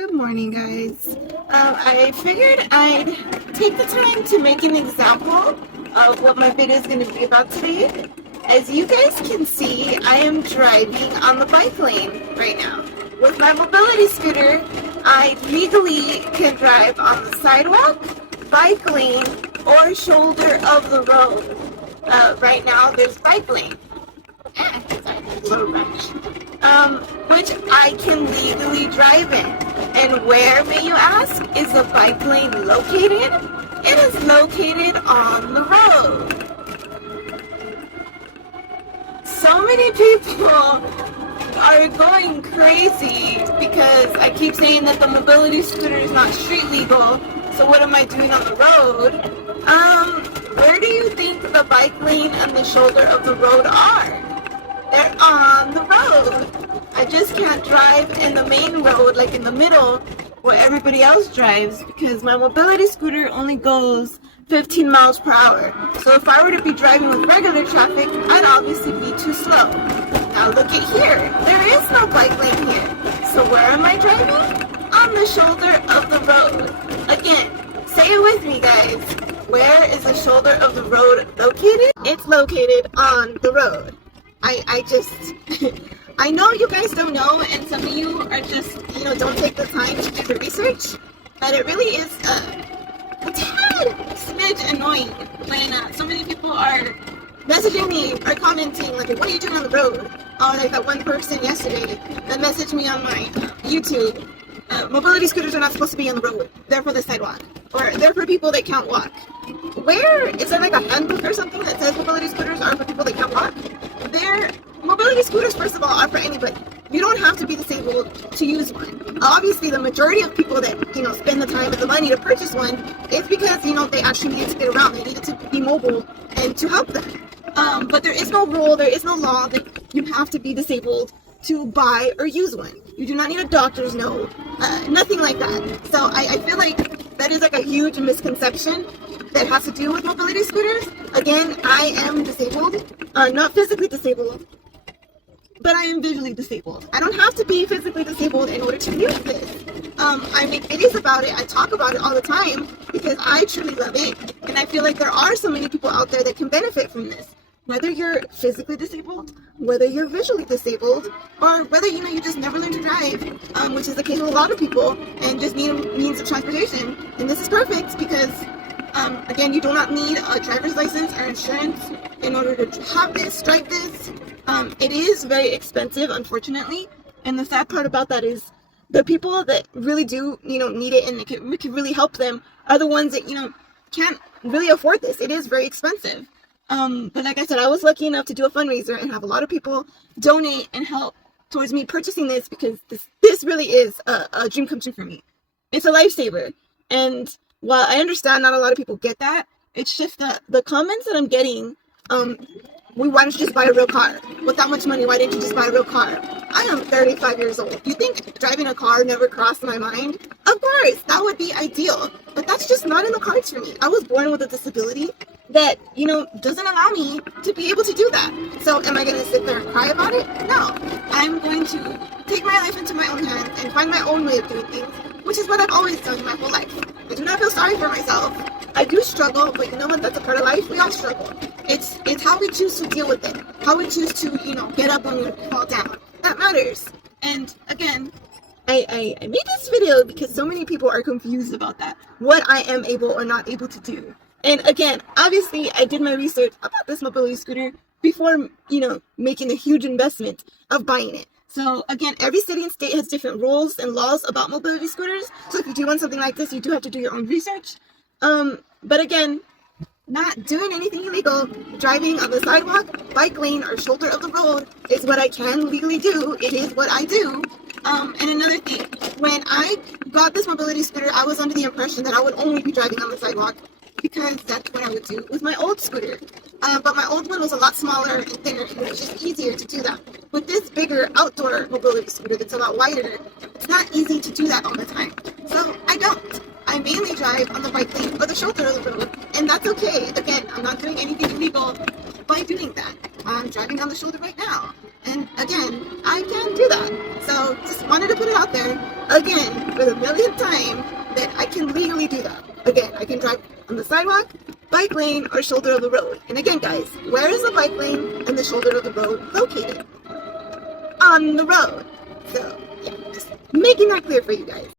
Good morning, guys. I figured I'd take the time to make an example of what my video is going to be about today. As you guys can see, I am driving on the bike lane right now. With my mobility scooter, I legally can drive on the sidewalk, bike lane, or shoulder of the road. Right now, there's bike lane. Which I can legally drive in. And where, may you ask, is the bike lane located? It is located on the road. So many people are going crazy because I keep saying that the mobility scooter is not street legal. So what am I doing on the road? Where do you think the bike lane and the shoulder of the road are? They're on the road. I just can't drive in the main road, like in the middle, where everybody else drives, because my mobility scooter only goes 15 miles per hour. So if I were to be driving with regular traffic, I'd obviously be too slow. Now look at here. There is no bike lane here. So where am I driving? On the shoulder of the road. Again, say it with me, guys. Where is the shoulder of the road located? It's located on the road. I know you guys don't know, and some of you are just, don't take the time to do the research, but it really is a tad smidge annoying when so many people are messaging me or commenting, like, what are you doing on the road? Or like that one person yesterday that messaged me on my YouTube, mobility scooters are not supposed to be on the road, they're for the sidewalk, or they're for people that can't walk. Where is there like a handbook or something that says mobility scooters are for people that can't walk? Mobility scooters, first of all, are for anybody. You don't have to be disabled to use one. Obviously, the majority of people that, spend the time and the money to purchase one, it's because, they actually needed to get around. They needed to be mobile and to help them. But there is no rule, there is no law that you have to be disabled to buy or use one. You do not need a doctor's note, nothing like that. So I feel like that is like a huge misconception that has to do with mobility scooters. Again, I am disabled, not physically disabled, but I am visually disabled. I don't have to be physically disabled in order to use this. I make videos about it, I talk about it all the time because I truly love it, and I feel like there are so many people out there that can benefit from this. Whether you're physically disabled, whether you're visually disabled, or whether you just never learned to drive, which is the case with a lot of people, and just need a means of transportation. And this is perfect because, again, you do not need a driver's license or insurance in order to have this, drive this. It is very expensive, unfortunately, and the sad part about that is the people that really do, need it and it can really help them are the ones that, can't really afford this. It is very expensive. But like I said, I was lucky enough to do a fundraiser and have a lot of people donate and help towards me purchasing this because this really is a dream come true for me. It's a lifesaver. And while I understand not a lot of people get that, it's just that the comments that I'm getting, why don't you just buy a real car? With that much money, why didn't you just buy a real car? I am 35 years old. You think driving a car never crossed my mind? Of course, that would be ideal. But that's just not in the cards for me. I was born with a disability that, doesn't allow me to be able to do that. So am I going to sit there and cry about it? No. I'm going to take my life into my own hands and find my own way of doing things, which is what I've always done my whole life. I do not feel sorry for myself. I do struggle, but you know what? That's a part of life. We all struggle. It's how we choose to deal with it. How we choose to, get up when we fall down. That matters. And again, I made this video because so many people are confused about that. What I am able or not able to do. And again, obviously, I did my research about this mobility scooter before, making the huge investment of buying it. So again, every city and state has different rules and laws about mobility scooters. So if you do want something like this, you do have to do your own research. But again, not doing anything illegal, driving on the sidewalk, bike lane, or shoulder of the road is what I can legally do. It is what I do. And another thing, when I got this mobility scooter, I was under the impression that I would only be driving on the sidewalk because that's what I would do with my old scooter. But my old one was a lot smaller and thinner, and it was just easier to do that. With this bigger outdoor mobility scooter that's a lot wider, it's not easy to do that all the time. So I don't. I mainly drive on the bike lane or the shoulder of the road, and that's okay. Again, I'm not doing anything illegal by doing that. I'm driving on the shoulder right now. And again, I can do that. So just wanted to put it out there again for the millionth time that I can legally do that. Again, I can drive on the sidewalk, bike lane, or shoulder of the road. And again, guys, where is the bike lane and the shoulder of the road located? On the road. So yeah, just making that clear for you guys.